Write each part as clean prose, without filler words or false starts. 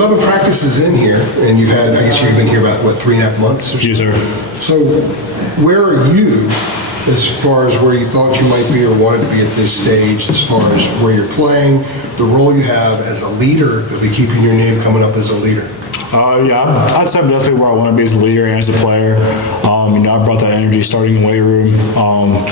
11 practices in here, and you've been here about, 3.5 months? Yes, sir. So where are you as far as where you thought you might be or wanted to be at this stage, as far as where you're playing, the role you have as a leader, you'll be keeping your name coming up as a leader? I'd say I'm definitely where I want to be as a leader and as a player. I brought that energy starting in the weight room.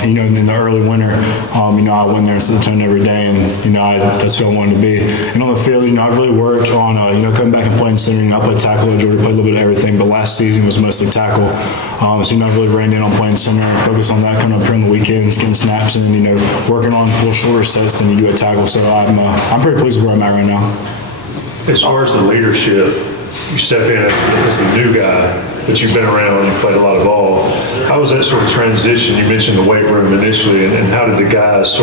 In the early winter, I went there and set the tone every day, and that's who I wanted to be. And on the field, I've really worked on coming back and playing center. I played tackle at Georgia, played a little bit of everything, but last season was mostly tackle. So I really ran in on playing center and focused on that, coming up here on the weekends, getting snaps, and working on a little shorter sets than you do at tackle. So I'm pretty pleased with where I'm at right now. As far as the leadership, you step in as a new guy, but you've been around, you played a lot of ball. How was that sort of transition? You mentioned the weight room initially, and how did the guys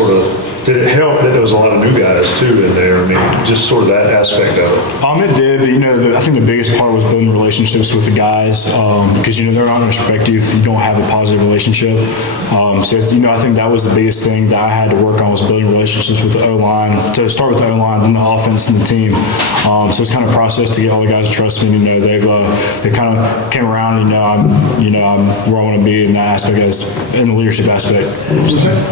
did it help that there was a lot of new guys too in there? I mean, just sort of that aspect of it. It did, but I think the biggest part was building relationships with the guys, because they're not going to respect you if you don't have a positive relationship. I think that was the biggest thing that I had to work on, was building relationships with the O-line. To start with the O-line, then the offense and the team. So it's kind of a process to get all the guys to trust me. They kind of came around. I'm where I want to be in that aspect, in the leadership aspect.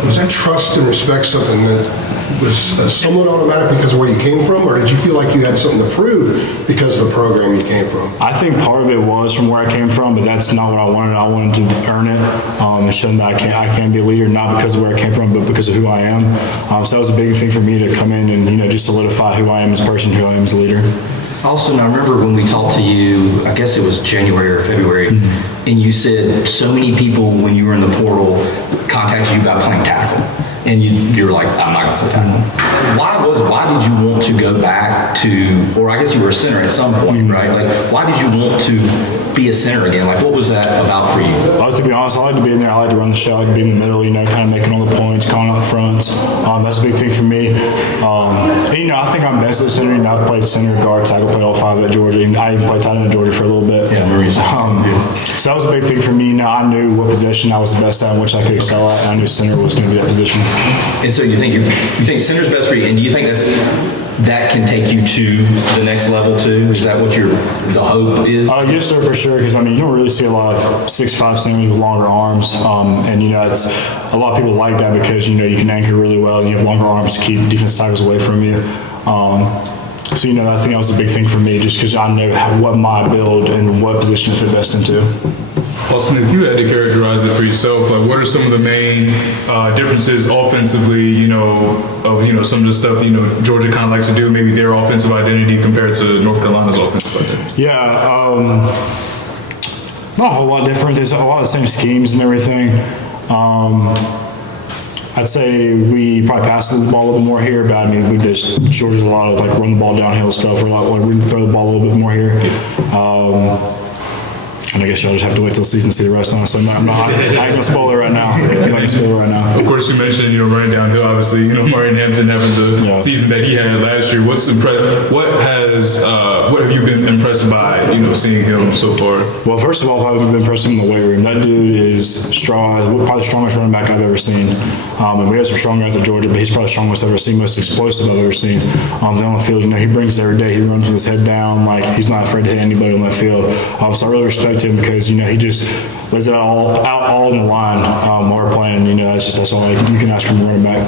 Was that trust and respect something that was somewhat automatic because of where you came from, or did you feel like you had something to prove because of the program you came from? I think part of it was from where I came from, but that's not what I wanted. I wanted to earn it and show them that I can be a leader, not because of where I came from, but because of who I am. So that was a big thing for me to come in and just solidify who I am as a person, who I am as a leader. Also, I remember when we talked to you, I guess it was January or February, and you said so many people when you were in the portal contacted you about playing tackle. And you were like, I'm not going to play tackle. Why did you want to go back to, or I guess you were a center at some point, right? Like, why did you want to be a center again? Like, what was that about for you? To be honest, I like to be in there. I like to run the show. I like to be in the middle, kind of making all the points, calling out the fronts. That's a big thing for me. I think I'm best at center. I've played center, guard, tackle, played all five at Georgia. I even played tight end at Georgia for a little bit. Yeah, so that was a big thing for me. I knew what position I was the best at, which I could excel at, and I knew center was going to be that position. And so you think center's best for you, and do you think that can take you to the next level too? Is that what the hope is? Yes, sir, for sure. Because you don't really see a lot of 6'5" centers with longer arms, it's a lot of people like that because you can anchor really well and you have longer arms to keep defense tackles away from you. I think that was a big thing for me, just because I know what my build and what position to fit best into. Austin, if you had to characterize it for yourself, like what are some of the main differences offensively, of some of the stuff Georgia kind of likes to do, maybe their offensive identity compared to North Carolina's offensive identity? Yeah, not a whole lot different. There's a lot of the same schemes and everything. I'd say we probably pass the ball a little bit more here, but Georgia's a lot of run the ball downhill stuff. We're we throw the ball a little bit more here. And I guess y'all just have to wait till the season to see the rest on it. So I ain't gonna spoil it right now. Of course, you mentioned running downhill. Obviously, Marion Hampton having the season that he had last year. What have you been impressed by? Seeing him so far. Well, first of all, I've been impressed in the weight room. That dude is strong. Probably the strongest running back I've ever seen. And we have some strong guys at Georgia, but he's probably the strongest I've ever seen, most explosive I've ever seen. Then on the field, he brings it every day. He runs with his head down, he's not afraid to hit anybody on that field. So I really respect him because he just lays it all on the line while we're playing. That's all you can ask from a running back.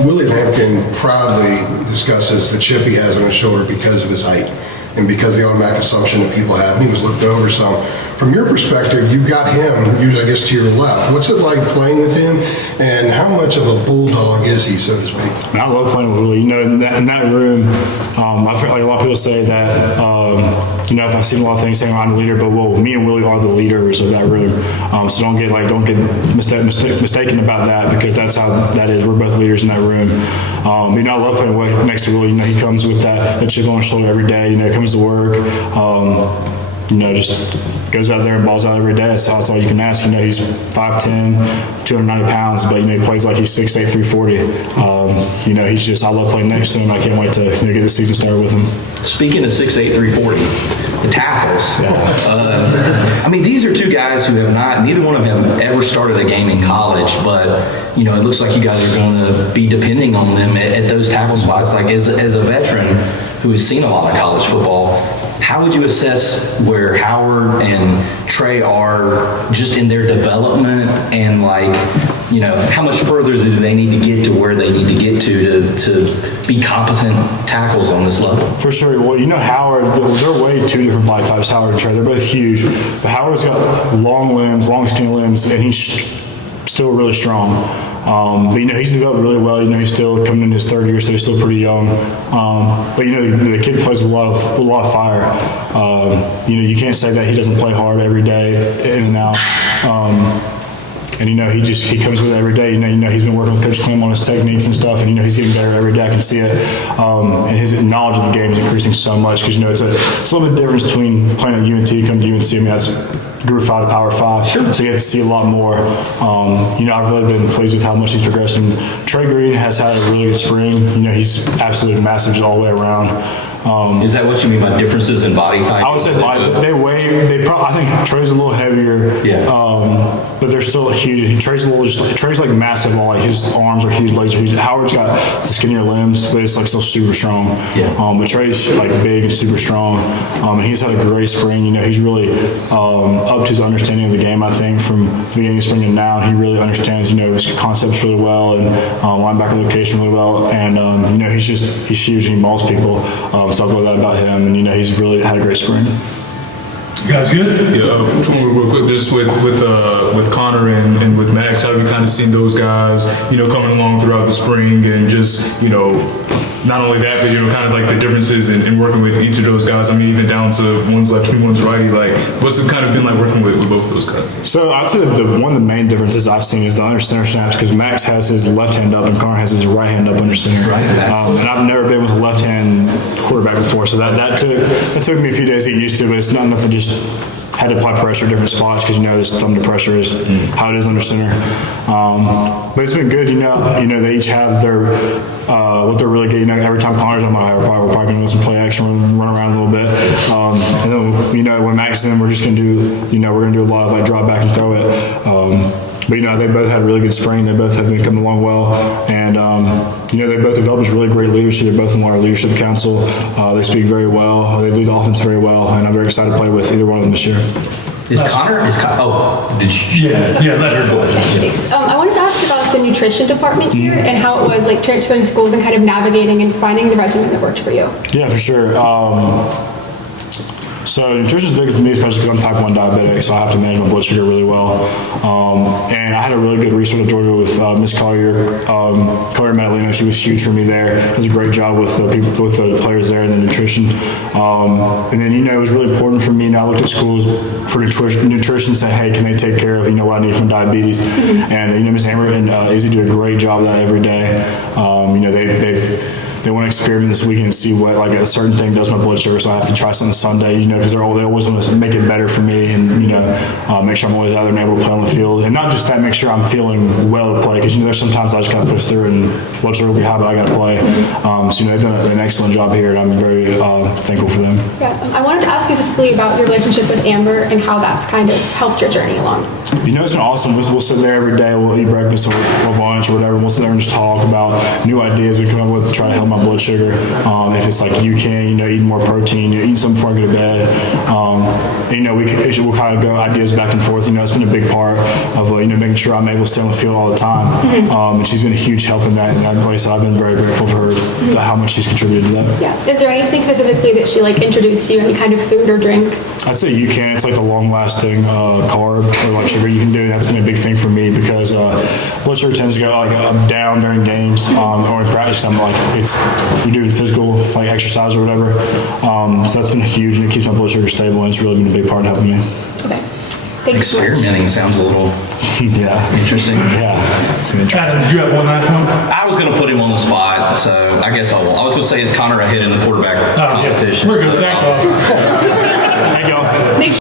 Willie Lampkin proudly discusses the chip he has on his shoulder because of his height and because the automatic assumption that people have, and he was looked over some. From your perspective, you've got him, I guess, to your left. What's it like playing with him, and how much of a bulldog is he, so to speak? I love playing with Willie. In that room, I feel like a lot of people say that, if I've seen a lot of things saying I'm the leader, but me and Willie are the leaders of that room. So don't get mistaken about that, because that's how that is. We're both leaders in that room. I love playing next to Willie. He comes with that chip on his shoulder every day. Comes to work. Just goes out there and balls out every day. So that's all you can ask. He's 5'10", 290 pounds, but he plays like he's 6'8", 340. I love playing next to him. I can't wait to get the season started with him. Speaking of 6'8", 340, the tackles. Yeah. These are two guys who neither one of them have ever started a game in college, but it looks like you guys are going to be depending on them at those tackle spots. As a veteran, who has seen a lot of college football, how would you assess where Howard and Trey are just in their development, and like, you know, how much further do they need to get to where they need to get to be competent tackles on this level? For sure. Well, you know, Howard, they're way two different body types, Howard and Trey. They're both huge. But Howard's got long limbs, long skinny limbs, and he's still really strong. But, you know, he's developed really well. You know, he's still coming in his third year, so he's still pretty young. But, you know, the kid plays with a lot of fire. You know, you can't say that he doesn't play hard every day, in and out. And, you know, he comes with it every day. You know, he's been working with Coach Clem on his techniques and stuff, and, you know, he's getting better every day. I can see it. And his knowledge of the game is increasing so much because, you know, it's a little bit difference between playing at UNT and coming to UNC. I mean, that's Group 5 to Power 5. Sure. So you have to see a lot more. You know, I've really been pleased with how much he's progressed. And Trey Green has had a really good spring. You know, he's absolutely massive just all the way around. Is that what you mean by differences in body type? I would say I think Trey's a little heavier. Yeah. But they're still huge. Trey's like massive. Like his arms are huge, legs are huge. Howard's got the skinnier limbs, but it's like still super strong. Yeah. But Trey's like big and super strong. And he's had a great spring. You know, he's really up to his understanding of the game. I think from the beginning of spring and now, he really understands, you know, his concepts really well and linebacker location really well. And you know, he's huge and he mauls people. So I'll go that about him. And you know, he's really had a great spring. You guys good? Yeah, just one real quick, just with Connor and with Max, how have you kind of seen those guys, you know, coming along throughout the spring, and just, you know, not only that, but, you know, kind of like the differences in working with each of those guys. I mean, even down to one's lefty, one's righty. Like, what's it kind of been like working with both of those guys? So I'd say one of the main differences I've seen is the under center snaps, because Max has his left hand up and Connor has his right hand up under center. Right. And I've never been with a left hand quarterback before, so that took me a few days to get used to, but it's not enough to just had to apply pressure at different spots, because, you know, this thumb to pressure is how it is under center. But it's been good. You know, they each have their what they're really good. You know, every time Connor's on my, we're probably going to go some play action, run around a little bit. And then, you know, when Max is in, we're just going to do, you know, we're going to do a lot of like drop back and throw it. But, you know, they both had a really good spring. They both have been coming along well. And, you know, they both developed really great leadership. They're both in our leadership council. They speak very well. They lead the offense very well. And I'm very excited to play with either one of them this year. Let her go. Thanks. I wanted to ask about the nutrition department here and how it was like transferring schools and kind of navigating and finding the regimen that worked for you. Yeah, for sure. So nutrition is big to me, especially because I'm type 1 diabetic, so I have to manage my blood sugar really well. And I had a really good resource at Georgia with Miss Collier, Collier Madaleno. She was huge for me there. Does a great job with the people, with the players there and the nutrition. And then, you know, it was really important for me. And I looked at schools for nutrition, saying, hey, can they take care of, you know, what I need from diabetes? And, you know, Miss Hammer and Izzy do a great job of that every day. You know, they want to experiment this weekend and see what, like, a certain thing does my blood sugar, so I have to try something Sunday, you know, because they always want to make it better for me and, you know, make sure I'm always out there and able to play on the field. And not just that, make sure I'm feeling well to play, because, you know, there's sometimes I just got to push through and blood sugar will be high, but I got to play. So, you know, they've done an excellent job here, and I'm very thankful for them. Yeah, I wanted to ask you specifically about your relationship with Amber and how that's kind of helped your journey along. You know, it's been awesome. We'll sit there every day, we'll eat breakfast or lunch or whatever, and we'll sit there and just talk about new ideas we come up with to try to help my blood sugar. If it's like you know, eating more protein, eating something before I go to bed. And, you know, we'll kind of go ideas back and forth. You know, it's been a big part of, you know, making sure I'm able to stay on the field all the time. And she's been a huge help in that. And like I said, I've been very grateful for her, how much she's contributed to that. Yeah. Is there anything specifically that she like introduced you, any kind of food or drink? I'd say you can. It's like the long-lasting carb or like sugar you can do. That's been a big thing for me, because blood sugar tends to go like down during games or in practice. Something like you're doing physical like exercise or whatever. So that's been huge, and it keeps my blood sugar stable, and it's really been a big part of helping me. Okay. Thanks so much. Experimenting sounds a little interesting. Yeah. It's been interesting. Adam, did you have one last one? I was going to put him on the spot, so I guess I will. I was going to say, is Connor ahead in the quarterback competition? We're good. So, Thanks, all. Thank y'all.